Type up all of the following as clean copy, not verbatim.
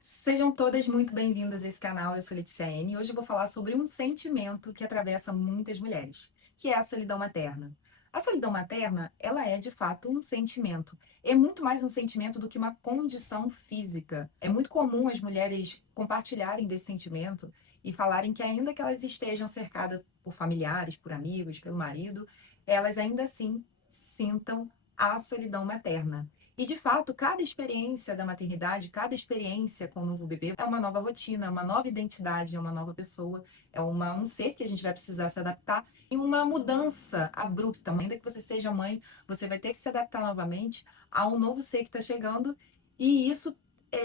Sejam todas muito bem-vindas a esse canal. Eu sou Letícia N e hoje eu vou falar sobre um sentimento que atravessa muitas mulheres, que é a solidão materna. A solidão materna, ela é de fato um sentimento. É muito mais um sentimento do que uma condição física. É muito comum as mulheres compartilharem desse sentimento e falarem que ainda que elas estejam cercadas por familiares, por amigos, pelo marido, elas ainda assim sintam a solidão materna. E de fato, cada experiência da maternidade, cada experiência com o novo bebê é uma nova rotina, é uma nova identidade, é uma nova pessoa, um ser que a gente vai precisar se adaptar e uma mudança abrupta. Ainda que você seja mãe, você vai ter que se adaptar novamente a um novo ser que está chegando e isso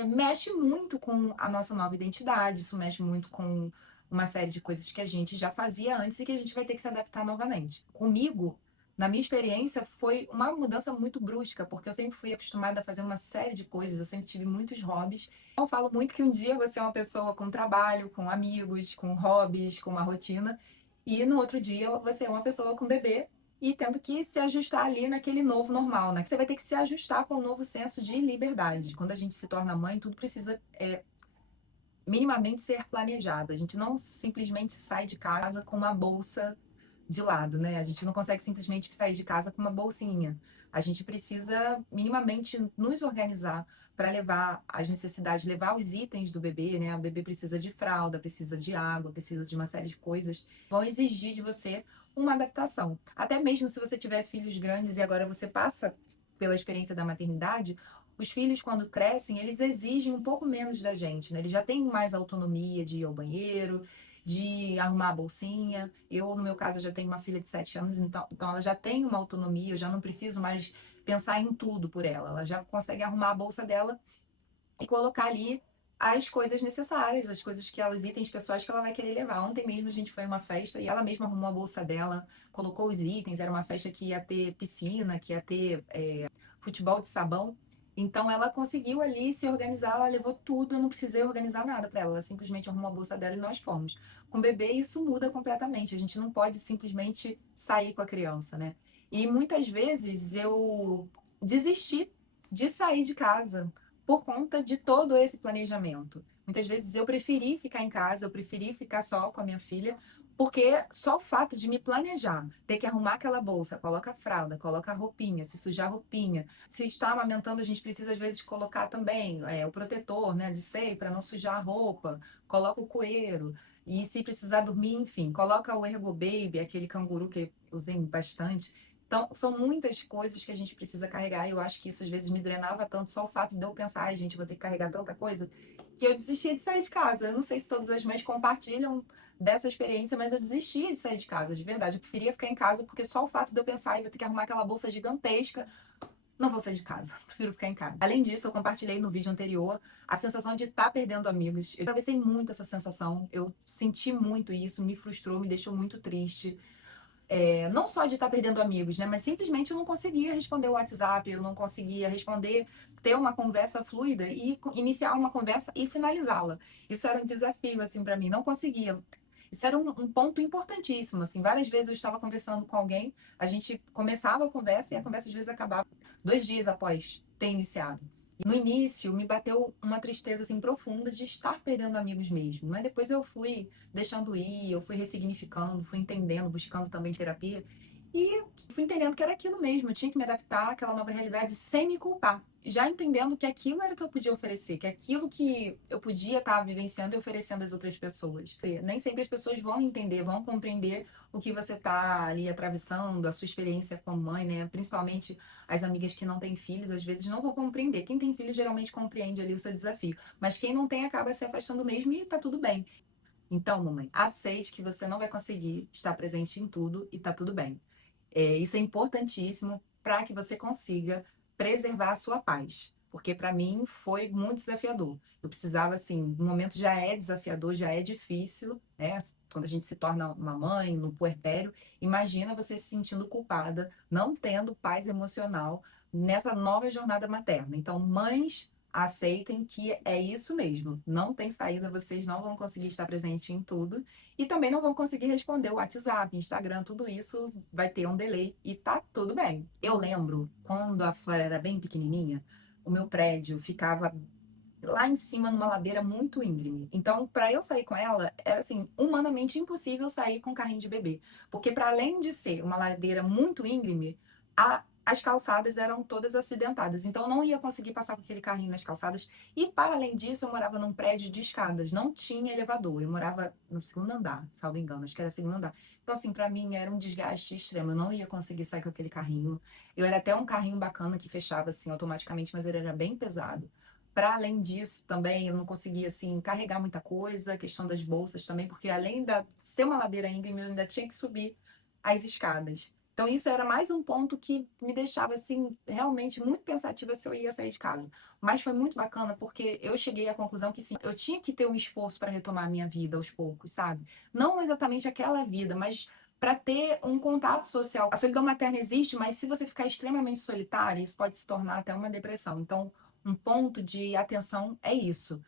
mexe muito com a nossa nova identidade, isso mexe muito com uma série de coisas que a gente já fazia antes e que a gente vai ter que se adaptar novamente. Comigo, na minha experiência, foi uma mudança muito brusca, porque eu sempre fui acostumada a fazer uma série de coisas, eu sempre tive muitos hobbies. Eu falo muito que um dia você é uma pessoa com trabalho, com amigos, com hobbies, com uma rotina, e no outro dia você é uma pessoa com bebê e tendo que se ajustar ali naquele novo normal, né? Você vai ter que se ajustar com um novo senso de liberdade. Quando a gente se torna mãe, tudo precisa minimamente ser planejado. A gente não simplesmente sai de casa com uma bolsa de lado, né? A gente não consegue simplesmente sair de casa com uma bolsinha. A gente precisa minimamente nos organizar para levar as necessidades, levar os itens do bebê, né? O bebê precisa de fralda, precisa de água, precisa de uma série de coisas. Vão exigir de você uma adaptação. Até mesmo se você tiver filhos grandes e agora você passa pela experiência da maternidade, os filhos, quando crescem, eles exigem um pouco menos da gente, né? Eles já têm mais autonomia de ir ao banheiro, de arrumar a bolsinha. Eu, no meu caso, já tenho uma filha de 7 anos, então ela já tem uma autonomia, eu já não preciso mais pensar em tudo por ela. Ela já consegue arrumar a bolsa dela e colocar ali as coisas necessárias, as coisas que ela, os itens pessoais que ela vai querer levar. Ontem mesmo a gente foi a uma festa e ela mesma arrumou a bolsa dela, colocou os itens. Era uma festa que ia ter piscina, que ia ter futebol de sabão. Então ela conseguiu ali se organizar, ela levou tudo, eu não precisei organizar nada para ela. Ela simplesmente arrumou a bolsa dela e nós fomos. Com o bebê isso muda completamente. A gente não pode simplesmente sair com a criança, né? E muitas vezes eu desisti de sair de casa por conta de todo esse planejamento. Muitas vezes eu preferi ficar em casa, eu preferi ficar só com a minha filha, porque só o fato de me planejar, ter que arrumar aquela bolsa, coloca a fralda, coloca a roupinha, se sujar a roupinha. Se está amamentando, a gente precisa às vezes colocar também o protetor, né, de seio para não sujar a roupa, coloca o coeiro. E se precisar dormir, enfim, coloca o Ergo Baby, aquele canguru que eu usei bastante. Então, são muitas coisas que a gente precisa carregar. E eu acho que isso às vezes me drenava tanto, só o fato de eu pensar, ai, gente, vou ter que carregar tanta coisa, que eu desistia de sair de casa. Eu não sei se todas as mães compartilham dessa experiência, mas eu desistia de sair de casa, de verdade. Eu preferia ficar em casa, porque só o fato de eu pensar, ai, vou ter que arrumar aquela bolsa gigantesca, não vou sair de casa, prefiro ficar em casa. Além disso, eu compartilhei no vídeo anterior a sensação de estar perdendo amigos. Eu atravessei muito essa sensação, eu senti muito isso, me frustrou, me deixou muito triste. Não só de estar perdendo amigos, né? Mas simplesmente eu não conseguia responder o WhatsApp, eu não conseguia responder, ter uma conversa fluida e iniciar uma conversa e finalizá-la. Isso era um desafio, assim, para mim. Não conseguia. Isso era um ponto importantíssimo, assim. Várias vezes eu estava conversando com alguém, a gente começava a conversa e a conversa às vezes acabava 2 dias após ter iniciado. No início, me bateu uma tristeza assim profunda de estar perdendo amigos mesmo, mas depois eu fui deixando ir, eu fui ressignificando, fui entendendo, buscando também terapia e fui entendendo que era aquilo mesmo, eu tinha que me adaptar àquela nova realidade sem me culpar. Já entendendo que aquilo era o que eu podia oferecer, que aquilo que eu podia estar vivenciando e oferecendo às outras pessoas. Nem sempre as pessoas vão entender, vão compreender o que você está ali atravessando, a sua experiência como mãe, né? Principalmente as amigas que não têm filhos, às vezes não vão compreender. Quem tem filhos geralmente compreende ali o seu desafio, mas quem não tem acaba se afastando mesmo e tá tudo bem. Então, mamãe, aceite que você não vai conseguir estar presente em tudo e tá tudo bem. Isso é importantíssimo para que você consiga preservar a sua paz. Porque para mim foi muito desafiador. Eu precisava, assim, no momento já é desafiador, já é difícil, né? Quando a gente se torna uma mãe, no puerpério, imagina você se sentindo culpada, não tendo paz emocional nessa nova jornada materna. Então, mães, aceitem que é isso mesmo. Não tem saída, vocês não vão conseguir estar presente em tudo. E também não vão conseguir responder o WhatsApp, Instagram, tudo isso vai ter um delay e tá tudo bem. Eu lembro quando a Flora era bem pequenininha, o meu prédio ficava lá em cima numa ladeira muito íngreme. Então, para eu sair com ela, era assim, humanamente impossível sair com carrinho de bebê, porque para além de ser uma ladeira muito íngreme, as calçadas eram todas acidentadas. Então, eu não ia conseguir passar com aquele carrinho nas calçadas. E para além disso, eu morava num prédio de escadas, não tinha elevador. Eu morava no segundo andar, salvo engano, acho que era segundo andar. Então, assim, para mim era um desgaste extremo. Eu não ia conseguir sair com aquele carrinho. Eu era até um carrinho bacana que fechava assim automaticamente, mas ele era bem pesado. Para além disso, também eu não conseguia assim carregar muita coisa, a questão das bolsas também, porque além de ser uma ladeira íngreme, eu ainda tinha que subir as escadas. Então isso era mais um ponto que me deixava assim realmente muito pensativa se eu ia sair de casa. Mas foi muito bacana porque eu cheguei à conclusão que sim, eu tinha que ter um esforço para retomar a minha vida aos poucos, sabe? Não exatamente aquela vida, mas para ter um contato social. A solidão materna existe, mas se você ficar extremamente solitária, isso pode se tornar até uma depressão. Então, um ponto de atenção é isso.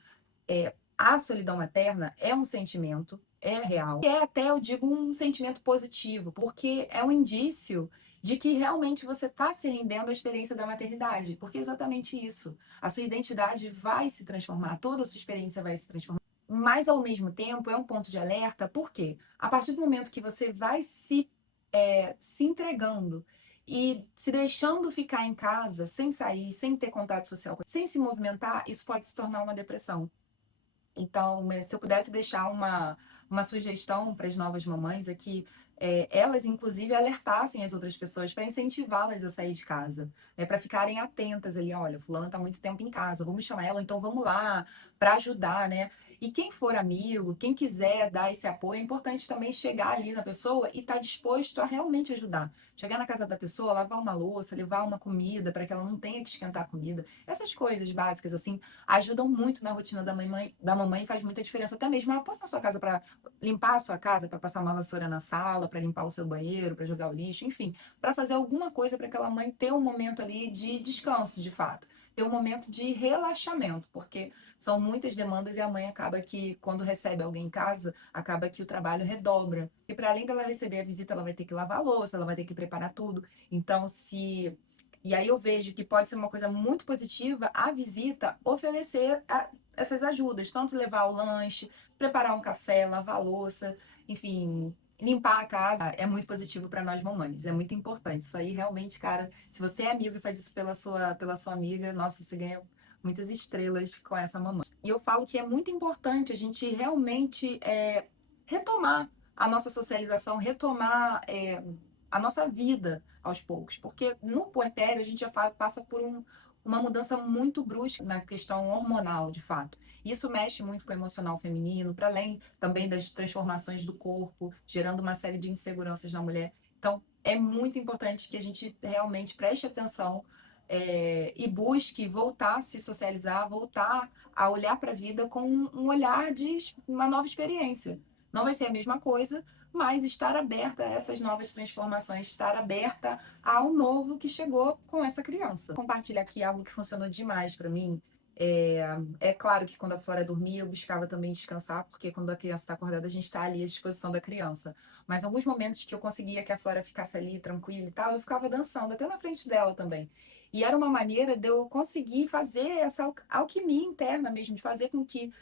A solidão materna é um sentimento, é real. E é até, eu digo, um sentimento positivo, porque é um indício de que realmente você está se rendendo à experiência da maternidade. Porque é exatamente isso. A sua identidade vai se transformar, toda a sua experiência vai se transformar. Mas, ao mesmo tempo, é um ponto de alerta, porque a partir do momento que você vai se entregando e se deixando ficar em casa, sem sair, sem ter contato social, sem se movimentar, isso pode se tornar uma depressão. Então, se eu pudesse deixar uma sugestão para as novas mamães é que elas, inclusive, alertassem as outras pessoas para incentivá-las a sair de casa, né, para ficarem atentas ali, olha, fulana está muito tempo em casa, vamos chamar ela, então vamos lá para ajudar, né? E quem for amigo, quem quiser dar esse apoio, é importante também chegar ali na pessoa e estar disposto a realmente ajudar. Chegar na casa da pessoa, lavar uma louça, levar uma comida para que ela não tenha que esquentar a comida. Essas coisas básicas, assim, ajudam muito na rotina da mamãe e faz muita diferença. Até mesmo ela passa na sua casa para limpar a sua casa, para passar uma vassoura na sala, para limpar o seu banheiro, para jogar o lixo, enfim, para fazer alguma coisa para aquela mãe ter um momento ali de descanso, de fato. Ter um momento de relaxamento, porque são muitas demandas e a mãe acaba que, quando recebe alguém em casa, acaba que o trabalho redobra. E para além dela receber a visita, ela vai ter que lavar a louça, ela vai ter que preparar tudo. Então, se e aí eu vejo que pode ser uma coisa muito positiva a visita oferecer essas ajudas, tanto levar o lanche, preparar um café, lavar a louça, enfim, limpar a casa. É muito positivo para nós mamães, é muito importante. Isso aí realmente, cara, se você é amigo e faz isso pela sua amiga, nossa, você ganha muitas estrelas com essa mamãe. E eu falo que é muito importante a gente realmente retomar a nossa socialização, retomar a nossa vida aos poucos, porque no puerpério a gente já passa por uma mudança muito brusca na questão hormonal, de fato. Isso mexe muito com o emocional feminino, para além também das transformações do corpo, gerando uma série de inseguranças na mulher. Então, é muito importante que a gente realmente preste atenção e busque voltar a se socializar, voltar a olhar para a vida com um olhar de uma nova experiência. Não vai ser a mesma coisa, mas estar aberta a essas novas transformações, estar aberta ao novo que chegou com essa criança. Vou compartilhar aqui algo que funcionou demais para mim. É claro que quando a Flora dormia, eu buscava também descansar, porque quando a criança está acordada, a gente está ali à disposição da criança. Mas em alguns momentos que eu conseguia que a Flora ficasse ali tranquila e tal, eu ficava dançando, até na frente dela também. E era uma maneira de eu conseguir fazer essa alquimia interna mesmo, de fazer com que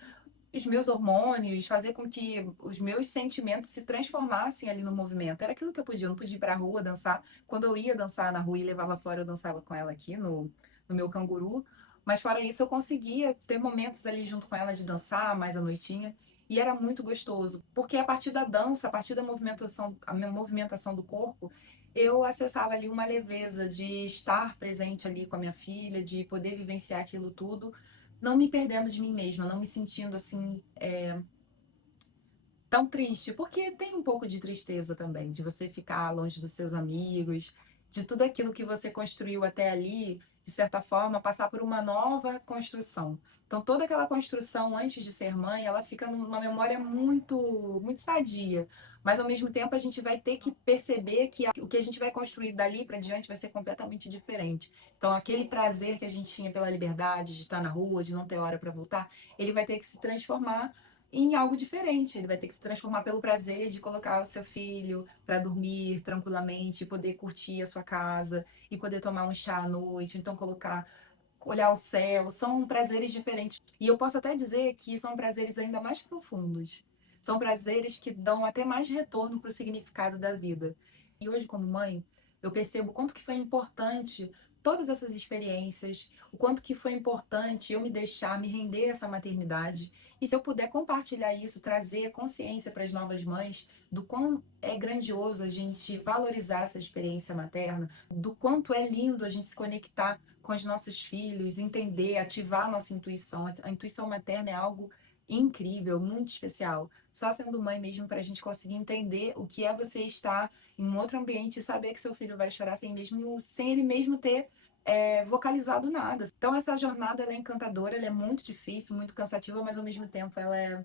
os meus hormônios, fazer com que os meus sentimentos se transformassem ali no movimento. Era aquilo que eu podia. Eu não podia ir pra rua dançar. Quando eu ia dançar na rua e levava a Flora, eu dançava com ela aqui no meu canguru. Mas fora isso, eu conseguia ter momentos ali junto com ela de dançar mais à noitinha. E era muito gostoso, porque a partir da dança, a partir da movimentação, a minha movimentação do corpo, eu acessava ali uma leveza de estar presente ali com a minha filha, de poder vivenciar aquilo tudo não me perdendo de mim mesma, não me sentindo assim tão triste, porque tem um pouco de tristeza também, de você ficar longe dos seus amigos, de tudo aquilo que você construiu até ali, de certa forma, passar por uma nova construção. Então, toda aquela construção antes de ser mãe, ela fica numa memória muito, muito sadia. Mas, ao mesmo tempo, a gente vai ter que perceber que o que a gente vai construir dali para diante vai ser completamente diferente. Então, aquele prazer que a gente tinha pela liberdade de estar na rua, de não ter hora para voltar, ele vai ter que se transformar em algo diferente. Ele vai ter que se transformar pelo prazer de colocar o seu filho para dormir tranquilamente, poder curtir a sua casa e poder tomar um chá à noite. Então, colocar olhar o céu, são prazeres diferentes. E eu posso até dizer que são prazeres ainda mais profundos. São prazeres que dão até mais retorno para o significado da vida. E hoje, como mãe, eu percebo o quanto que foi importante todas essas experiências, o quanto que foi importante eu me deixar me render a essa maternidade. E se eu puder compartilhar isso, trazer consciência para as novas mães do quão é grandioso a gente valorizar essa experiência materna, do quanto é lindo a gente se conectar com os nossos filhos, entender, ativar a nossa intuição. A intuição materna é algo incrível, muito especial. Só sendo mãe mesmo para a gente conseguir entender o que é você estar em um outro ambiente e saber que seu filho vai chorar sem ele mesmo ter vocalizado nada. Então essa jornada ela é encantadora, ela é muito difícil, muito cansativa, mas ao mesmo tempo ela é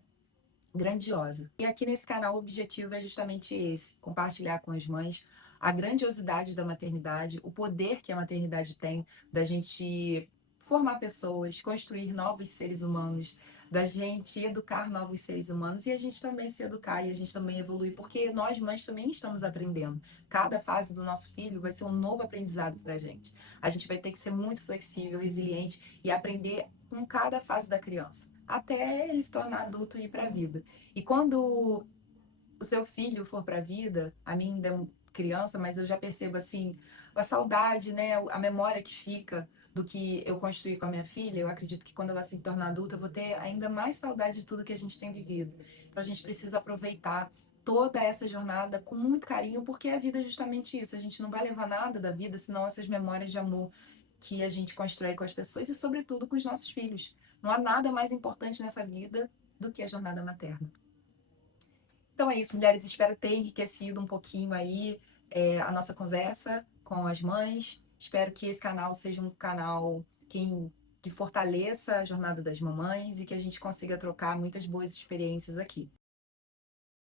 grandiosa. E aqui nesse canal o objetivo é justamente esse, compartilhar com as mães a grandiosidade da maternidade, o poder que a maternidade tem da gente formar pessoas, construir novos seres humanos, da gente educar novos seres humanos e a gente também se educar e a gente também evoluir, porque nós mães também estamos aprendendo. Cada fase do nosso filho vai ser um novo aprendizado para a gente. A gente vai ter que ser muito flexível, resiliente e aprender com cada fase da criança, até ele se tornar adulto e ir para a vida. E quando o seu filho for para a vida, a mim ainda é criança, mas eu já percebo assim, a saudade, né, a memória que fica do que eu construí com a minha filha, eu acredito que quando ela se tornar adulta, eu vou ter ainda mais saudade de tudo que a gente tem vivido. Então a gente precisa aproveitar toda essa jornada com muito carinho, porque a vida é justamente isso. A gente não vai levar nada da vida, senão essas memórias de amor que a gente constrói com as pessoas e, sobretudo, com os nossos filhos. Não há nada mais importante nessa vida do que a jornada materna. Então é isso, mulheres. Espero ter enriquecido um pouquinho aí a nossa conversa com as mães. Espero que esse canal seja um canal que fortaleça a jornada das mamães e que a gente consiga trocar muitas boas experiências aqui.